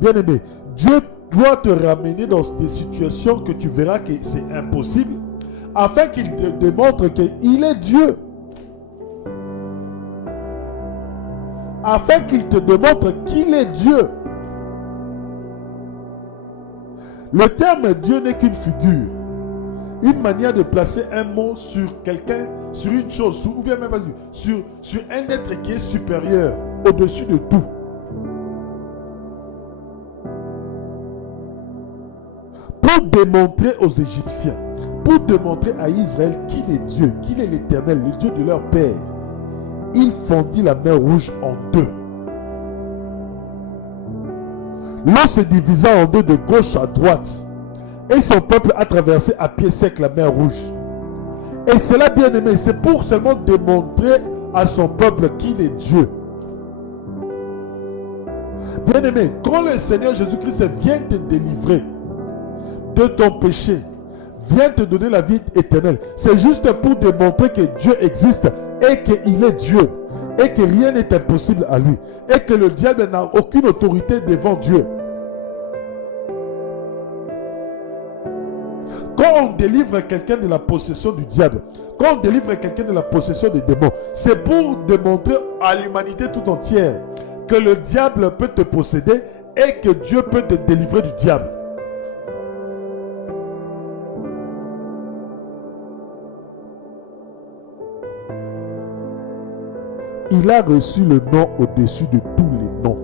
Bien-aimé, Dieu doit te ramener dans des situations que tu verras que c'est impossible, afin qu'il te démontre qu'il est Dieu. Afin qu'il te démontre qu'il est Dieu. Le terme Dieu n'est qu'une figure, une manière de placer un mot sur quelqu'un, sur une chose, ou bien même sur un être qui est supérieur, au-dessus de tout. Pour démontrer aux Égyptiens, pour démontrer à Israël qu'il est Dieu, qu'il est l'Éternel, le Dieu de leur père, il fondit la mer Rouge en deux. L'eau se divisa en deux de gauche à droite, et son peuple a traversé à pied sec la mer Rouge. Et cela, bien aimé, c'est pour seulement démontrer à son peuple qu'il est Dieu. Bien aimé, quand le Seigneur Jésus-Christ vient te délivrer de ton péché, vient te donner la vie éternelle, c'est juste pour démontrer que Dieu existe et qu'il est Dieu et que rien n'est impossible à lui et que le diable n'a aucune autorité devant Dieu. Quand on délivre quelqu'un de la possession du diable, quand on délivre quelqu'un de la possession des démons, c'est pour démontrer à l'humanité tout entière que le diable peut te posséder et que Dieu peut te délivrer du diable. Il a reçu le nom au-dessus de tous les noms,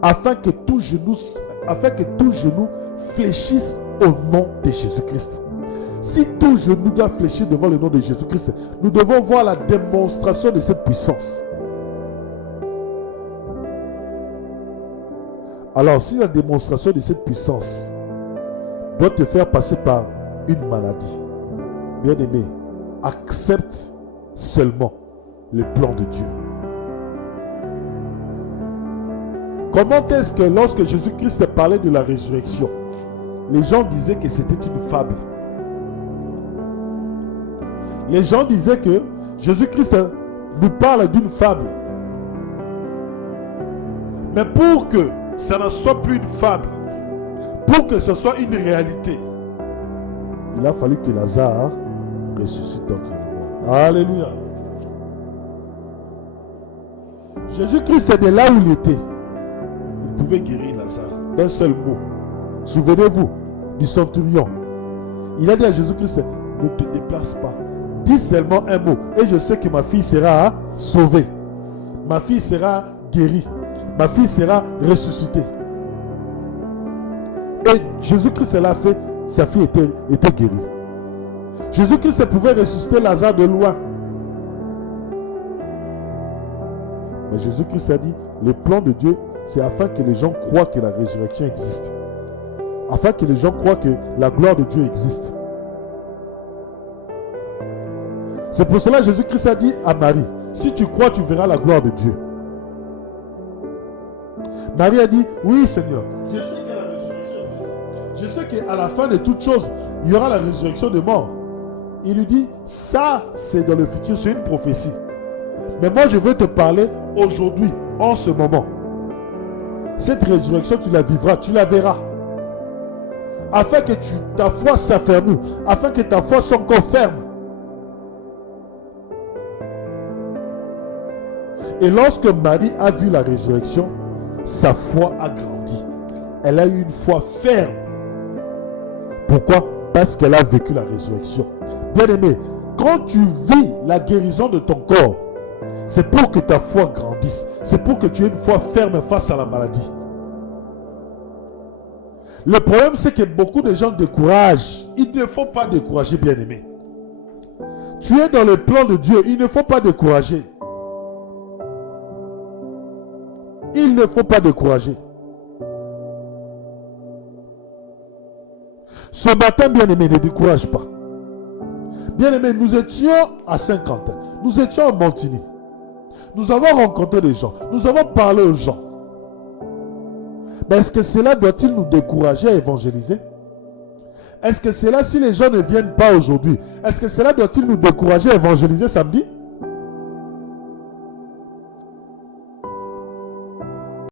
afin que tout genou fléchisse au nom de Jésus-Christ. Si tout genou doit fléchir devant le nom de Jésus-Christ, nous devons voir la démonstration de cette puissance. Alors, si la démonstration de cette puissance doit te faire passer par une maladie, bien-aimé, accepte seulement le plan de Dieu. Comment est-ce que lorsque Jésus-Christ parlait de la résurrection, les gens disaient que c'était une fable? Les gens disaient que Jésus-Christ nous parle d'une fable. Mais pour que ça ne soit plus une fable, pour que ce soit une réalité, il a fallu que Lazare ressuscite d'entre les morts. Alléluia. Jésus-Christ est de là où il était. Il pouvait guérir Lazare d'un seul mot. Souvenez-vous du centurion. Il a dit à Jésus-Christ, ne te déplace pas. Dis seulement un mot et je sais que ma fille sera sauvée. Ma fille sera guérie. Ma fille sera ressuscitée. Et Jésus-Christ l'a fait. Sa fille était guérie. Jésus-Christ pouvait ressusciter Lazare de loin. Mais Jésus-Christ a dit, le plan de Dieu, c'est afin que les gens croient que la résurrection existe. Afin que les gens croient que la gloire de Dieu existe. C'est pour cela que Jésus-Christ a dit à Marie, si tu crois, tu verras la gloire de Dieu. Marie a dit, oui Seigneur, je sais que la résurrection existe. Je sais qu'à la fin de toutes choses, il y aura la résurrection des morts. Il lui dit, ça c'est dans le futur, c'est une prophétie. Mais moi je veux te parler aujourd'hui, en ce moment. Cette résurrection, tu la vivras, tu la verras. Afin que ta foi s'affermisse, afin que ta foi soit encore ferme. Et lorsque Marie a vu la résurrection, sa foi a grandi. Elle a eu une foi ferme. Pourquoi? Parce qu'elle a vécu la résurrection. Bien-aimé, quand tu vis la guérison de ton corps, c'est pour que ta foi grandisse. C'est pour que tu aies une foi ferme face à la maladie. Le problème, c'est que beaucoup de gens découragent. Il ne faut pas décourager, bien-aimé. Tu es dans le plan de Dieu. Il ne faut pas décourager. Il ne faut pas décourager. Ce matin, bien-aimé, ne décourage pas. Bien-aimé, nous étions à Saint-Quentin. Nous étions à Montigny. Nous avons rencontré des gens. Nous avons parlé aux gens. Mais est-ce que cela doit-il nous décourager à évangéliser? Est-ce que cela, si les gens ne viennent pas aujourd'hui, est-ce que cela doit-il nous décourager à évangéliser samedi?